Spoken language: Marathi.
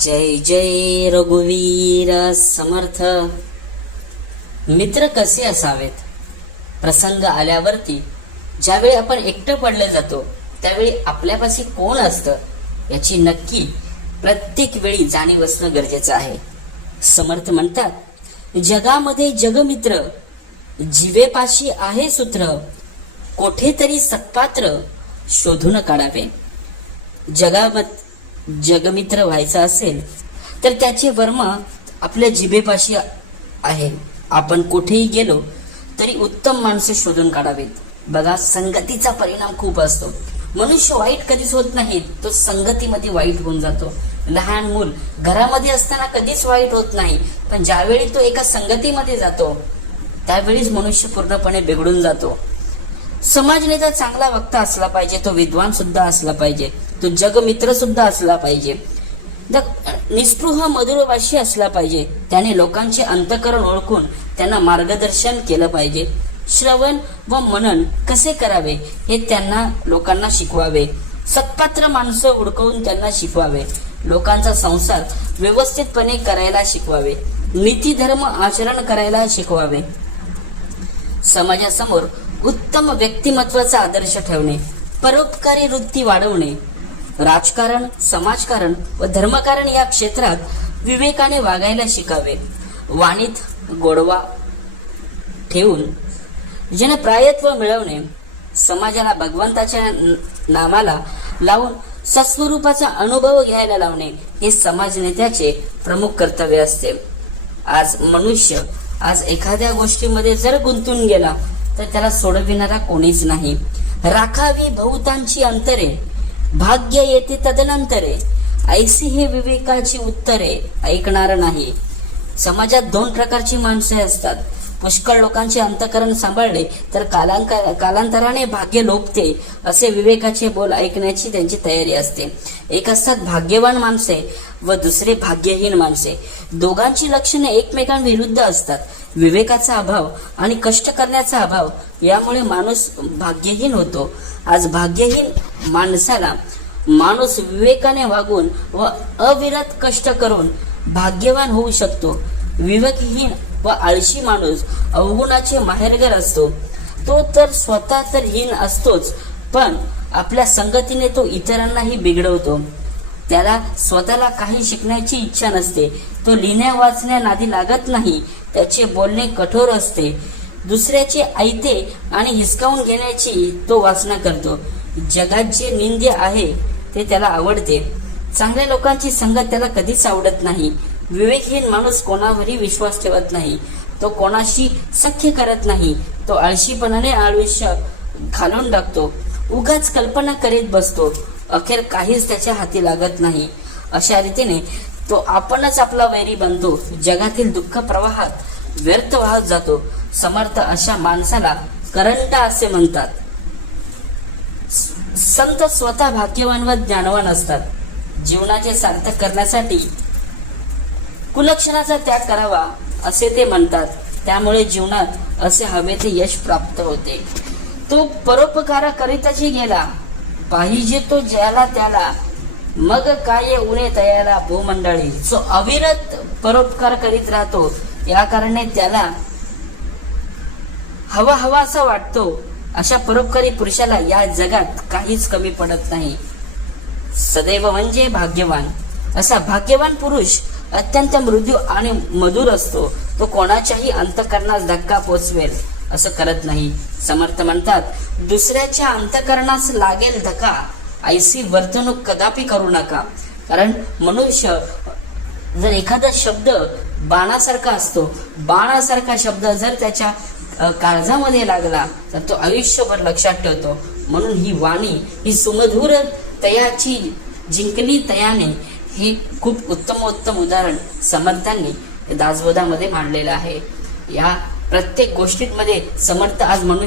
जय जय रघुवीर समर्थ. मित्र कसे असावेत? प्रसंग आल्यावरती ज्यावेळी आपण एकटं पडले जातो त्यावेळी आपल्यापाशी कोण असतं याची नक्की प्रत्येक वेळी जाणीव असणं गरजेचं आहे. समर्थ म्हणतात, जगामध्ये जगमित्र जीवेपाशी आहे सूत्र, कोठेतरी सत्पात्र शोधून काढावे. जगमित्र व्हायचा असेल तर त्याचे वर्म आपल्या जिभेपाशी आहे. आपण कुठेही गेलो तरी उत्तम माणसं शोधून काढावीत. बघा, संगतीचा परिणाम खूप असतो. मनुष्य वाईट कधीच होत नाही, तो संगतीमध्ये वाईट होऊन जातो. लहान मूल घरामध्ये असताना कधीच वाईट होत नाही, पण ज्यावेळी तो एका संगतीमध्ये जातो त्यावेळीच मनुष्य पूर्णपणे बिघडून जातो. समाज नेता चांगला वक्ता असला पाहिजे, तो विद्वान सुद्धा असला पाहिजे, तो जगमित्र सुद्धा असला पाहिजे, निस्पृह मधुरभाषी असला पाहिजे. त्याने लोकांचे अंतःकरण ओळखून त्यांना मार्गदर्शन केलं पाहिजे. श्रवण व मनन कसे करावे हे त्यांना लोकांना शिकवावे. सत्पात्र माणसं हुडकवून त्यांना शिकवावे. लोकांचा संसार व्यवस्थितपणे करायला शिकवावे. नीती धर्म आचरण करायला शिकवावे. समाजासमोर उत्तम व्यक्तिमत्वाचा आदर्श ठेवणे, परोपकारी वृत्ती वाढवणे. राजकारण, समाजकारण व धर्मकारण या क्षेत्रात विवेकाने वागायला शिकावे. वाणीत गोडवा ठेवून जनप्रायत्व मिळवणे. समाजाला भगवंताच्या नामाला लावून सत्स्वरूपाचा अनुभव घ्यायला लावणे हे समाज नेत्याचे प्रमुख कर्तव्य असते. आज एखाद्या गोष्टीमध्ये जर गुंतून गेला तर त्याला सोडविणारा कोणीच नाही. राखावी बहुतांची अंतरे, भाग्य येते तदनंतरे. ऐसी हे विवेकाची उत्तरे, ऐकणार नाही. समाजात दोन प्रकारची माणसे असतात. पुष्कळ लोकांचे अंतःकरण सांभाळले तर कालांतराने भाग्य लोपते असे विवेकाचे बोल ऐकण्याची त्यांची तयारी असते. एक असतात भाग्यवान माणसे व दुसरे भाग्यहीन माणसे. दोघांची लक्षणे एकमेकांविरुद्ध असतात. विवेकाचा अभाव आणि कष्ट करण्याचा अभाव यामुळे माणूस भाग्यहीन होतो. आज भाग्यहीन माणसाला माणूस विवेकाने वागून व अविरत कष्ट करून भाग्यवान होऊ शकतो. विवेकहीन व आळशी माणूस अवगुणाचे माहेरघर असतो. तो तर स्वतः तर हीन असतोच, पण आपल्या संगतीने तो इतरांनाही बिघडवतो. त्याला स्वतःला काही शिकण्याची इच्छा नसते. तो लिहिण्या वाचण्या नादी लागत नाही. त्याचे बोलणे कठोर असते. दुसऱ्याचे ऐते आणि हिसकावून घेण्याची तो वासना करतो. जगात जे निंद्य आहे ते त्याला आवडते. चांगल्या लोकांची संगत त्याला कधीच आवडत नाही. विवेकहीन माणूस कोणावरही विश्वास ठेवत नाही. तो कोणाशी सख्य करत नाही. तो आळशीपणाने आयुष्य घालून टाकतो. उगाच कल्पना करीत बसतो. अखेर काहीच त्याच्या हाती लागत नाही. अशा रीतीने तो आपणच आपला वैरी बनतो. जगातील दुःख प्रवाहात व्यर्थ वाहत जातो. समर्थ अशा माणसाला करंटा असे म्हणतात. संत स्वतः भाग्यवान व ज्ञानवान असतात. जीवनाचे सार्थक करण्यासाठी कुलक्षणाचा त्याग करावा असे ते म्हणतात. त्यामुळे जीवनात असे हवे ते यश प्राप्त होते. तो परोपकार करीतच गेला, पाहिजे तो ज्याला त्याला, मग काय उणे तयाला भूमंडळी. जो अविरत परोपकार करीत राहतो या कारणे त्याला हवा असा वाटतो. अशा परोपकारी पुरुषाला या जगात काहीच कमी पडत नाही. सदैव म्हणजे भाग्यवान. असा भाग्यवान पुरुष अत्यंत मृदू आणि मधुर असतो. तो कोणाच्याही अंतःकरणास धक्का पोचवेल असं करत नाही. समर्थ म्हणतात, दुसऱ्याच्या अंतःकरणास लागेल धक्का, ऐसी वर्तणूक कदापि करू नका. कारण मनुष्य जर एखादा शब्द बाणासारखा असतो, बाणासारखा शब्द जर त्याच्या काळजामध्ये लागला तर तो आयुष्यभर लक्षात ठेवतो. म्हणून ही वाणी, ही सुमधुर तयाची जिंकली तयाने, हे खूप उत्तम उदाहरण समर्थांनी दासबोधामध्ये मांडलेलं आहे. या प्रत्येक गोष्टींमध्ये समर्थ आज मनुष्य